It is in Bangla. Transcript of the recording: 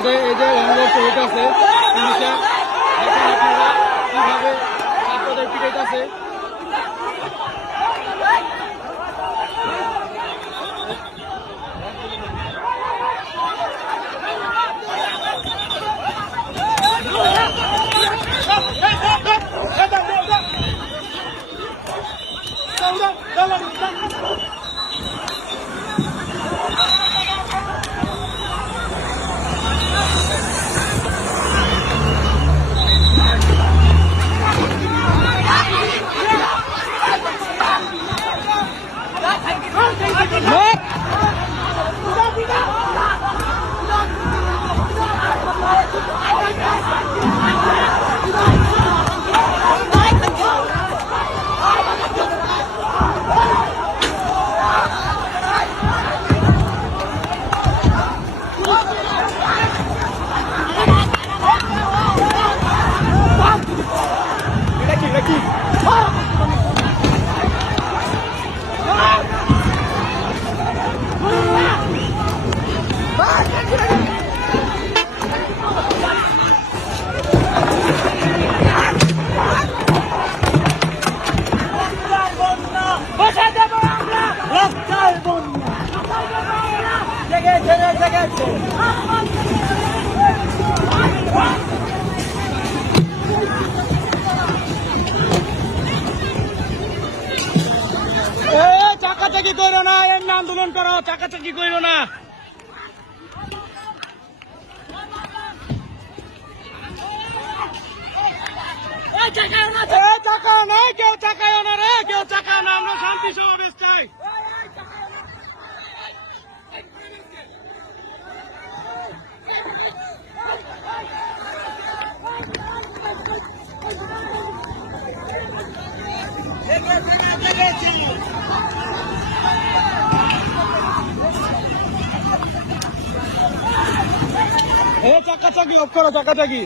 আমাদের এই যে সংঘর্ষ হইতেছে পুলিশের, দেখেন আপনারা কিভাবে ছাত্রদের পিটাইতেছে। চাকাচাকি করো না, এমনি আন্দোলন করো, চাকাচাকি করো না। চাকা না, কেউ চাকায় না রে, কেউ চাকা না, আমরা শান্তি সমাবেশ চাই। চাকাচাকি অফ করো, চাকাচাকি।